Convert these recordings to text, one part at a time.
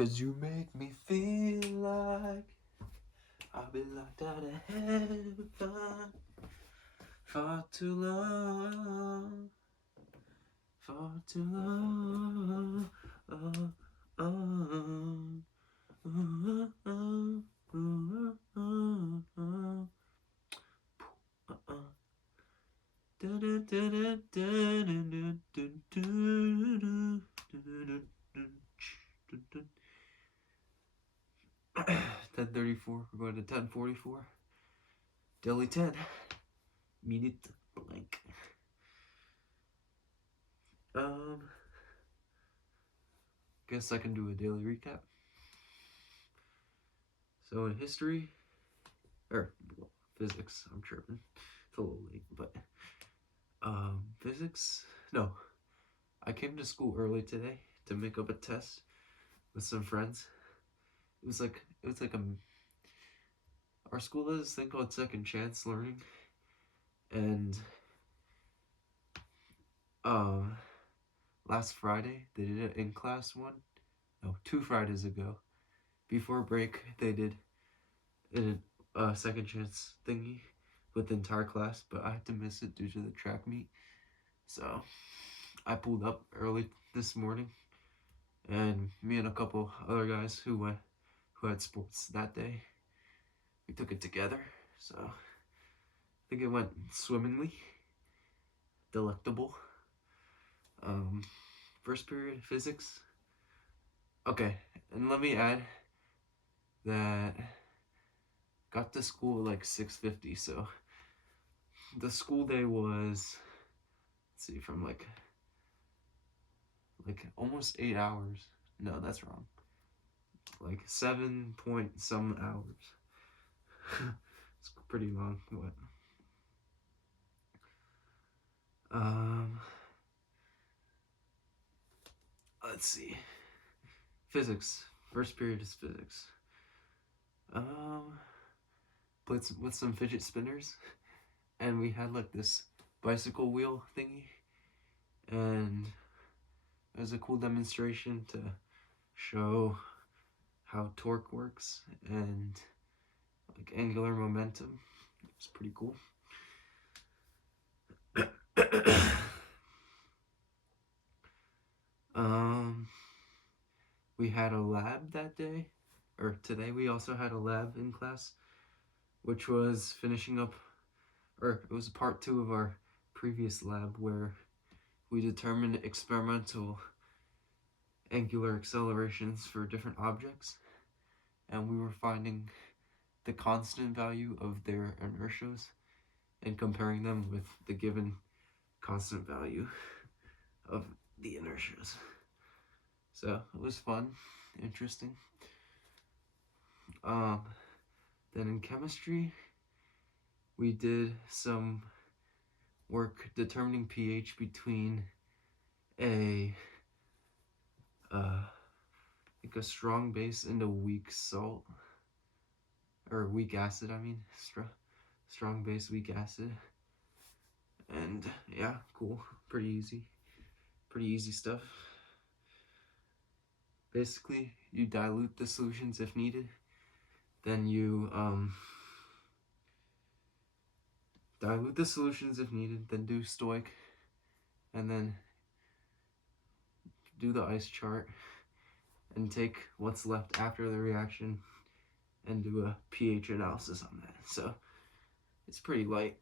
'Cause you make me feel like I've been locked out of heaven far too long, far too long. Oh, oh, oh, oh, oh, oh, oh. Ten 34. We're going to 10:44. Daily 10. Minute blank. Guess I can do a daily recap. So in history, or physics, I'm tripping. It's a little late, but physics. No, I came to school early today to make up a test with some friends. It was like our school does this thing called second chance learning, and last Friday they did an in class one. No, 2 Fridays ago, before break, they did a second chance thingy with the entire class, but I had to miss it due to the track meet. So I pulled up early this morning, and me and a couple other guys who had sports that day, we took it together. So I think it went swimmingly, delectable. First period physics. Okay, and let me add that got to school at like 6:50, so the school day was, let's see, from like almost 8 hours. No, that's wrong. Like 7 point some hours. It's pretty long. What? Let's see. Physics. First period is physics. Played with some fidget spinners, and we had like this bicycle wheel thingy, and it was a cool demonstration to show how torque works and like angular momentum. It's pretty cool. We had a lab that day, or today we also had a lab in class, which was finishing up, or it was part 2 of our previous lab where we determined experimental angular accelerations for different objects, and we were finding the constant value of their inertias and comparing them with the given constant value of the inertias. So it was fun, interesting. Then in chemistry, we did some work determining pH between a strong base and a weak salt, or weak acid. I mean, strong base, weak acid. And yeah, cool, pretty easy stuff. Basically, you dilute the solutions if needed, then you dilute the solutions if needed, then do stoich, and then do the ice chart, and take what's left after the reaction and do a pH analysis on that. So it's pretty light.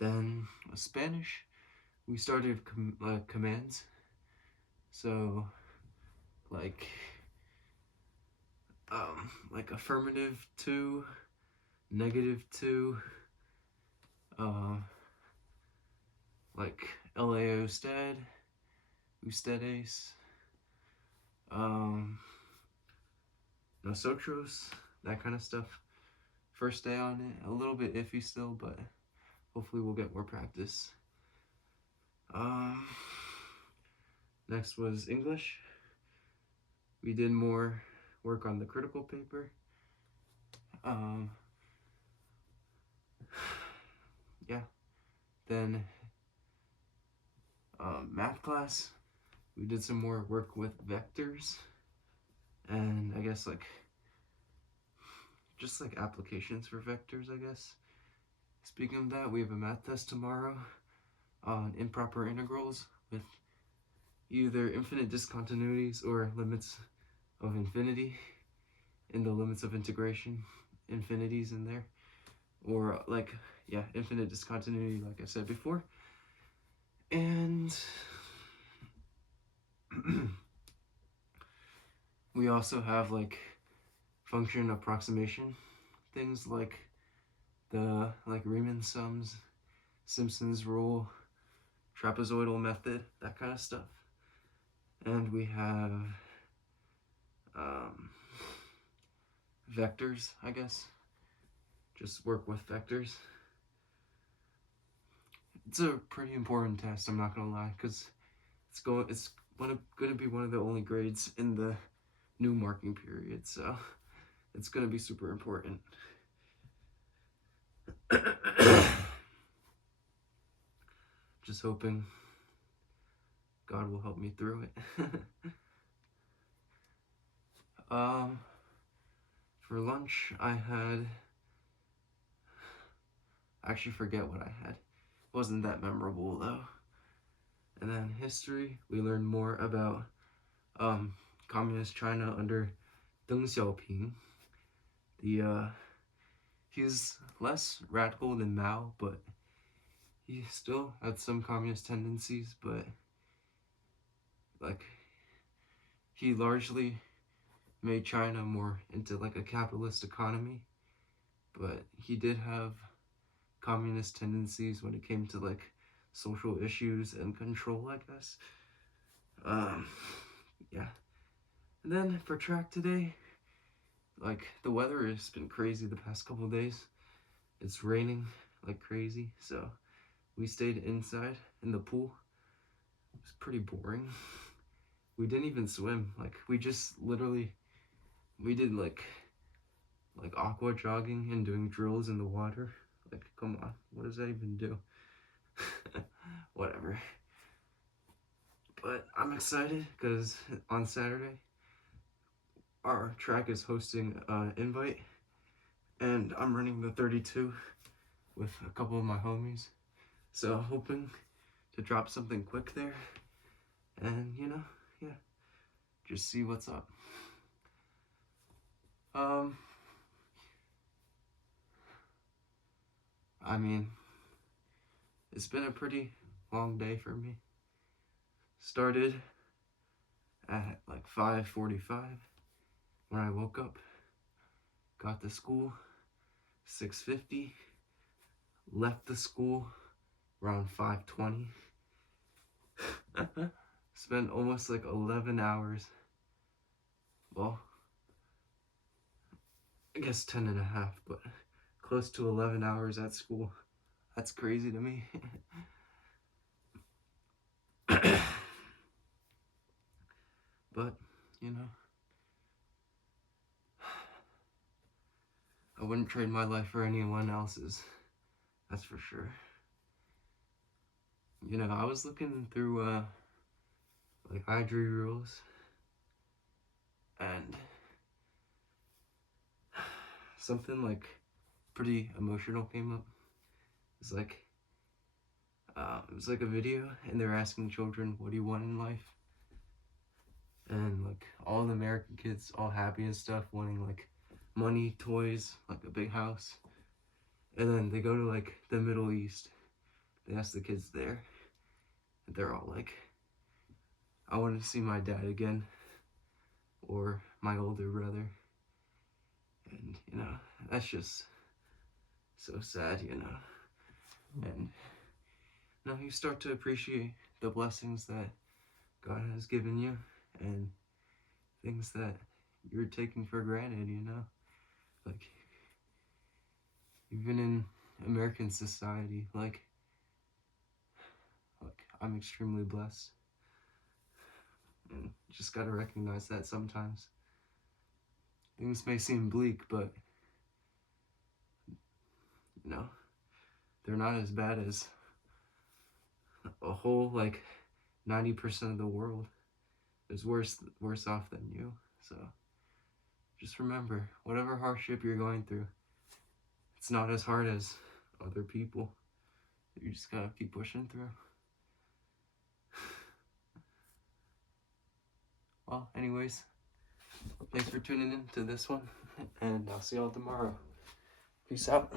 Then with Spanish, we started commands. So like affirmative 2, negative 2, like LAO usted, ustedes, nosotros, that kind of stuff. First day on it, a little bit iffy still, but hopefully we'll get more practice. Next was English. We did more work on the critical paper. Yeah. Then math class, we did some more work with vectors, and I guess like just like applications for vectors, I guess. Speaking of that, we have a math test tomorrow on improper integrals with either infinite discontinuities or limits of infinity in the limits of integration, infinities in there, or like, yeah, infinite discontinuity like I said before. And we also have like function approximation things like the Riemann sums, Simpson's rule, trapezoidal method, that kind of stuff. And we have vectors, I guess. Just work with vectors. It's a pretty important test, I'm not gonna lie, because it's gonna be one of the only grades in the new marking period, so it's gonna be super important. Just hoping God will help me through it. For lunch, I actually forget what I had. It wasn't that memorable though. And then history, we learned more about communist China under Deng Xiaoping. He's less radical than Mao, but he still had some communist tendencies, but like he largely made China more into like a capitalist economy, but he did have communist tendencies when it came to like social issues and control, I guess. Yeah. And then for track today, like the weather has been crazy the past couple of days. It's raining like crazy, so we stayed inside in the pool. It was pretty boring. We didn't even swim. Like we just literally, we did like aqua jogging and doing drills in the water. Like, come on, what does that even do? Whatever. But I'm excited because on Saturday, our track is hosting an invite, and I'm running the 32 with a couple of my homies. So hoping to drop something quick there, and yeah, just see what's up. I mean, it's been a pretty long day for me. Started at like 5:45 when I woke up. Got to school 6:50. Left the school around 5:20. Spent almost like 11 hours. Well, I guess 10 and a half, but close to 11 hours at school. That's crazy to me. But, I wouldn't trade my life for anyone else's. That's for sure. I was looking through, like, iDream rules, and something, like, pretty emotional came up. It's like, it was like a video, and they're asking children, what do you want in life? And, like, all the American kids, all happy and stuff, wanting, like, money, toys, like a big house. And then they go to, like, the Middle East. They ask the kids there, and they're all like, I want to see my dad again, or my older brother. And, that's just so sad, And now you start to appreciate the blessings that God has given you, and things that you're taking for granted, Like, even in American society, like I'm extremely blessed. And just gotta recognize that sometimes. Things may seem bleak, but, they're not as bad as a whole, like, 90% of the world. is worse off than you. So just remember, whatever hardship you're going through, it's not as hard as other people. You just gotta keep pushing through. Well, anyways, thanks for tuning in to this one, and I'll see y'all tomorrow. Peace out.